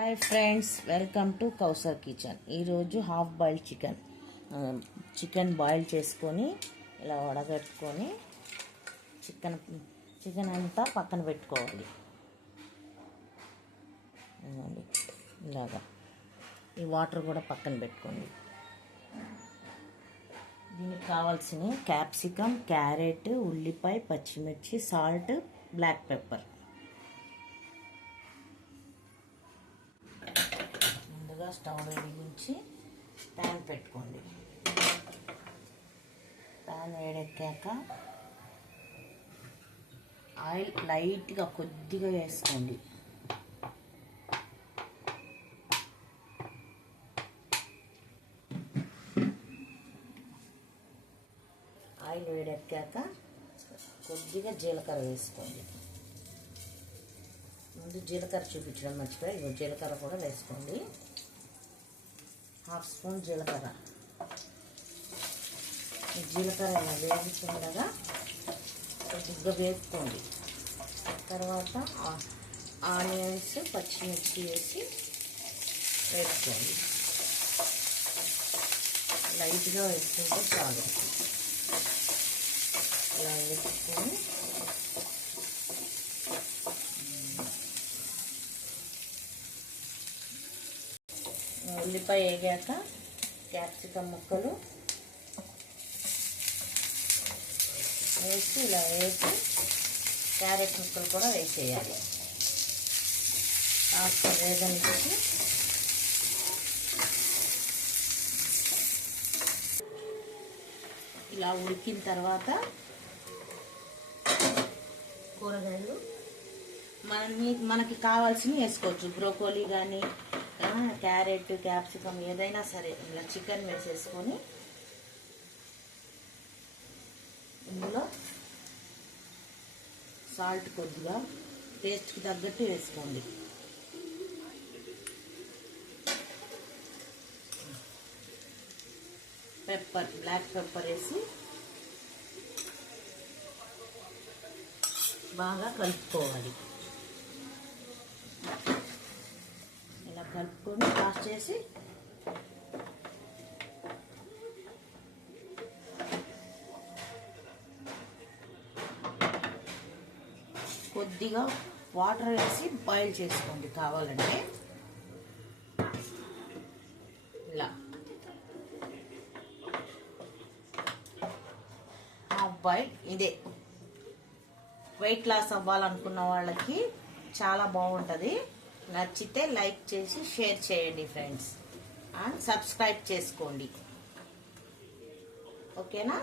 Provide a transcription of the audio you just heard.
Hi friends, welcome to Kausar kitchen. ఈరోజు half boiled chicken boil చేసుకొని ఇలా వడగట్టుకొని చికెన్ అంతా పక్కన పెట్టుకోవాలి. ఇలాగా ఈ వాటర్ కూడా పక్కన పెట్టుకోండి. దీనికి కావాల్సిన క్యాప్సికమ్, క్యారెట్, ఉల్లిపాయ, పచ్చిమిర్చి, సాల్ట్, బ్లాక్ పెప్పర్. స్టవ్ వెలిగించి ప్యాన్ పెట్టుకోండి. ప్యాన్ వేడెక్కాక ఆయిల్ లైట్గా కొద్దిగా వేసుకోండి. ఆయిల్ వేడెక్కాక కొద్దిగా జీలకర్ర వేసుకోండి. ముందు జీలకర్ర చూపించడం మర్చిపోయి, జీలకర్ర కూడా వేసుకోండి. హాఫ్ స్పూన్ జీలకర్ర. జీలకర్ర వేగుతుండగా కొద్దిగా వేసుకోండి. తర్వాత ఆనియన్స్, పచ్చిమిర్చి వేసి వేసుకోండి. లైట్గా వేసుకుంటే చాలు. ఇలా వేసుకొని ఉల్లిపాయ వేగాక క్యాప్సికమ్ ముక్కలు వేసి ఇలా వేసి క్యారెట్ ముక్కలు కూడా వేసేయాలి. కాస్త వేగనిచ్చి ఇలా ఉడికిన తర్వాత కూరగాయలు మనకి కావాల్సినవి వేసుకోవచ్చు. బ్రోకోలీ కానీ, క్యారెట్, క్యాప్సికమ్ ఏదైనా సరే ఇలా చికెన్ వేసేసుకొని ఇందులో సాల్ట్ కొద్దిగా టేస్ట్కి తగ్గట్టు వేసుకోండి. పెప్పర్, బ్లాక్ పెప్పర్ వేసి బాగా కలుపుకోవాలి. ఇలా కలుపుకొని వాష్ చేసి కొద్దిగా వాటర్ వేసి బాయిల్ చేసుకోండి. కావాలంటే ఇలా హాఫ్ బాయిల్. ఇదే వెయిట్ లాస్ అవ్వాలనుకున్న వాళ్ళకి చాలా బాగుంటుంది. నచ్చితే లైక్ చేసి షేర్ చేయండి ఫ్రెండ్స్, అండ్ సబ్స్క్రైబ్ చేసుకోండి. ఓకేనా?